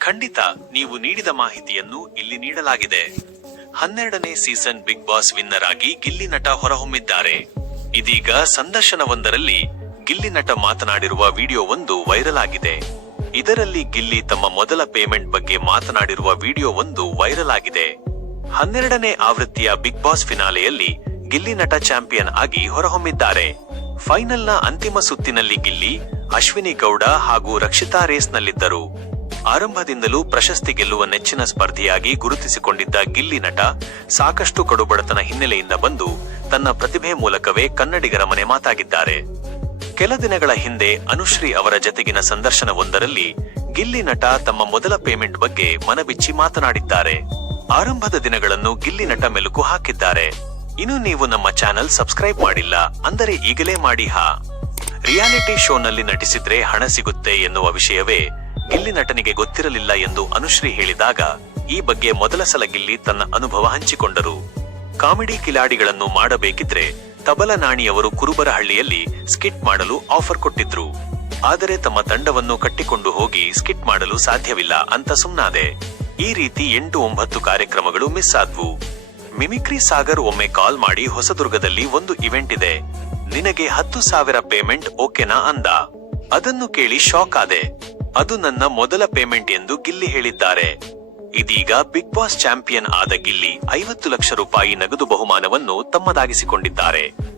ಖಂಡಿತ ನೀವು ನೀಡಿದ ಮಾಹಿತಿಯನ್ನು ಇಲ್ಲಿ ನೀಡಲಾಗಿದೆ. ಹನ್ನೆರಡನೇ ಸೀಸನ್ ಬಿಗ್ ಬಾಸ್ ವಿನ್ನರ್ ಆಗಿ ಗಿಲ್ಲಿ ನಟ ಹೊರಹೊಮ್ಮಿದ್ದಾರೆ. ಇದೀಗ ಸಂದರ್ಶನವೊಂದರಲ್ಲಿ ಗಿಲ್ಲಿ ನಟ ಮಾತನಾಡಿರುವ ವಿಡಿಯೋ ಒಂದು ವೈರಲ್ ಆಗಿದೆ. ಇದರಲ್ಲಿ ಗಿಲ್ಲಿ ತಮ್ಮ ಮೊದಲ ಪೇಮೆಂಟ್ ಬಗ್ಗೆ ಮಾತನಾಡಿರುವ ವಿಡಿಯೋ ಒಂದು ವೈರಲ್ ಆಗಿದೆ. ಹನ್ನೆರಡನೇ ಆವೃತ್ತಿಯ ಬಿಗ್ ಬಾಸ್ ಫಿನಾಲೆಯಲ್ಲಿ ಗಿಲ್ಲಿ ನಟ ಚಾಂಪಿಯನ್ ಆಗಿ ಹೊರಹೊಮ್ಮಿದ್ದಾರೆ. ಫೈನಲ್ನ ಅಂತಿಮ ಸುತ್ತಿನಲ್ಲಿ ಗಿಲ್ಲಿ, ಅಶ್ವಿನಿ ಗೌಡ ಹಾಗೂ ರಕ್ಷಿತಾ ರೇಸ್ನಲ್ಲಿದ್ದರು. ಆರಂಭದಿಂದಲೂ ಪ್ರಶಸ್ತಿ ಗೆಲ್ಲುವ ನೆಚ್ಚಿನ ಸ್ಪರ್ಧಿಯಾಗಿ ಗುರುತಿಸಿಕೊಂಡಿದ್ದ ಗಿಲ್ಲಿ ನಟ ಸಾಕಷ್ಟು ಕಡುಬಡತನ ಹಿನ್ನೆಲೆಯಿಂದ ಬಂದು ತನ್ನ ಪ್ರತಿಭೆ ಮೂಲಕವೇ ಕನ್ನಡಿಗರ ಮನೆ ಮಾತಾಗಿದ್ದಾರೆ. ಕೆಲ ದಿನಗಳ ಹಿಂದೆ ಅನುಶ್ರೀ ಅವರ ಜತೆಗಿನ ಸಂದರ್ಶನವೊಂದರಲ್ಲಿ ಗಿಲ್ಲಿ ನಟ ತಮ್ಮ ಮೊದಲ ಪೇಮೆಂಟ್ ಬಗ್ಗೆ ಮನಬಿಚ್ಚಿ ಮಾತನಾಡಿದ್ದಾರೆ. ಆರಂಭದ ದಿನಗಳನ್ನು ಗಿಲ್ಲಿ ನಟ ಮೆಲುಕು ಹಾಕಿದ್ದಾರೆ. ಇನ್ನು ನೀವು ನಮ್ಮ ಚಾನೆಲ್ ಸಬ್ಸ್ಕ್ರೈಬ್ ಮಾಡಿಲ್ಲ ಅಂದರೆ ಈಗಲೇ ಮಾಡಿ ಹಾ. ರಿಯಾಲಿಟಿ ಶೋನಲ್ಲಿ ನಟಿಸಿದ್ರೆ ಹಣ ಸಿಗುತ್ತೆ ಎನ್ನುವ ವಿಷಯವೇ ಗಿಲ್ಲಿ ನಟನಿಗೆ ಗೊತ್ತಿರಲಿಲ್ಲ ಎಂದು ಅನುಶ್ರೀ ಹೇಳಿದಾಗ ಈ ಬಗ್ಗೆ ಮೊದಲ ಸಲ ಗಿಲ್ಲಿ ತನ್ನ ಅನುಭವ ಹಂಚಿಕೊಂಡರು. ಕಾಮಿಡಿ ಕಿಲಾಡಿಗಳನ್ನು ಮಾಡಬೇಕಿದ್ರೆ ತಬಲ ನಾಣಿಯವರು ಕುರುಬರಹಳ್ಳಿಯಲ್ಲಿ ಸ್ಕಿಟ್ ಮಾಡಲು ಆಫರ್ ಕೊಟ್ಟಿದ್ರು. ಆದರೆ ತಮ್ಮ ತಂಡವನ್ನು ಕಟ್ಟಿಕೊಂಡು ಹೋಗಿ ಸ್ಕಿಟ್ ಮಾಡಲು ಸಾಧ್ಯವಿಲ್ಲ ಅಂತ ಸುಮ್ನಾದೆ. ಈ ರೀತಿ ಎಂಟು ಒಂಬತ್ತು ಕಾರ್ಯಕ್ರಮಗಳು ಮಿಸ್ ಆದ್ವು. ಮಿಮಿಕ್ರಿ ಸಾಗರ್ ಒಮ್ಮೆ ಕಾಲ್ ಮಾಡಿ ಹೊಸದುರ್ಗದಲ್ಲಿ ಒಂದು ಇವೆಂಟ್ ಇದೆ. ನಿನಗೆ ಹತ್ತು ಸಾವಿರ ಪೇಮೆಂಟ್ ಓಕೆನಾ ಅಂದ. ಅದನ್ನು ಕೇಳಿ ಶಾಕ್ ಆದೆ. ಅದು ನನ್ನ ಮೊದಲ ಪೇಮೆಂಟ್ ಎಂದು ಗಿಲ್ಲಿ ಹೇಳಿದ್ದಾರೆ. ಇದೀಗ ಬಿಗ್ ಬಾಸ್ ಚಾಂಪಿಯನ್ ಆದ ಗಿಲ್ಲಿ ಐವತ್ತು ಲಕ್ಷ ರೂಪಾಯಿ ನಗದು ಬಹುಮಾನವನ್ನು ತಮ್ಮದಾಗಿಸಿಕೊಂಡಿದ್ದಾರೆ.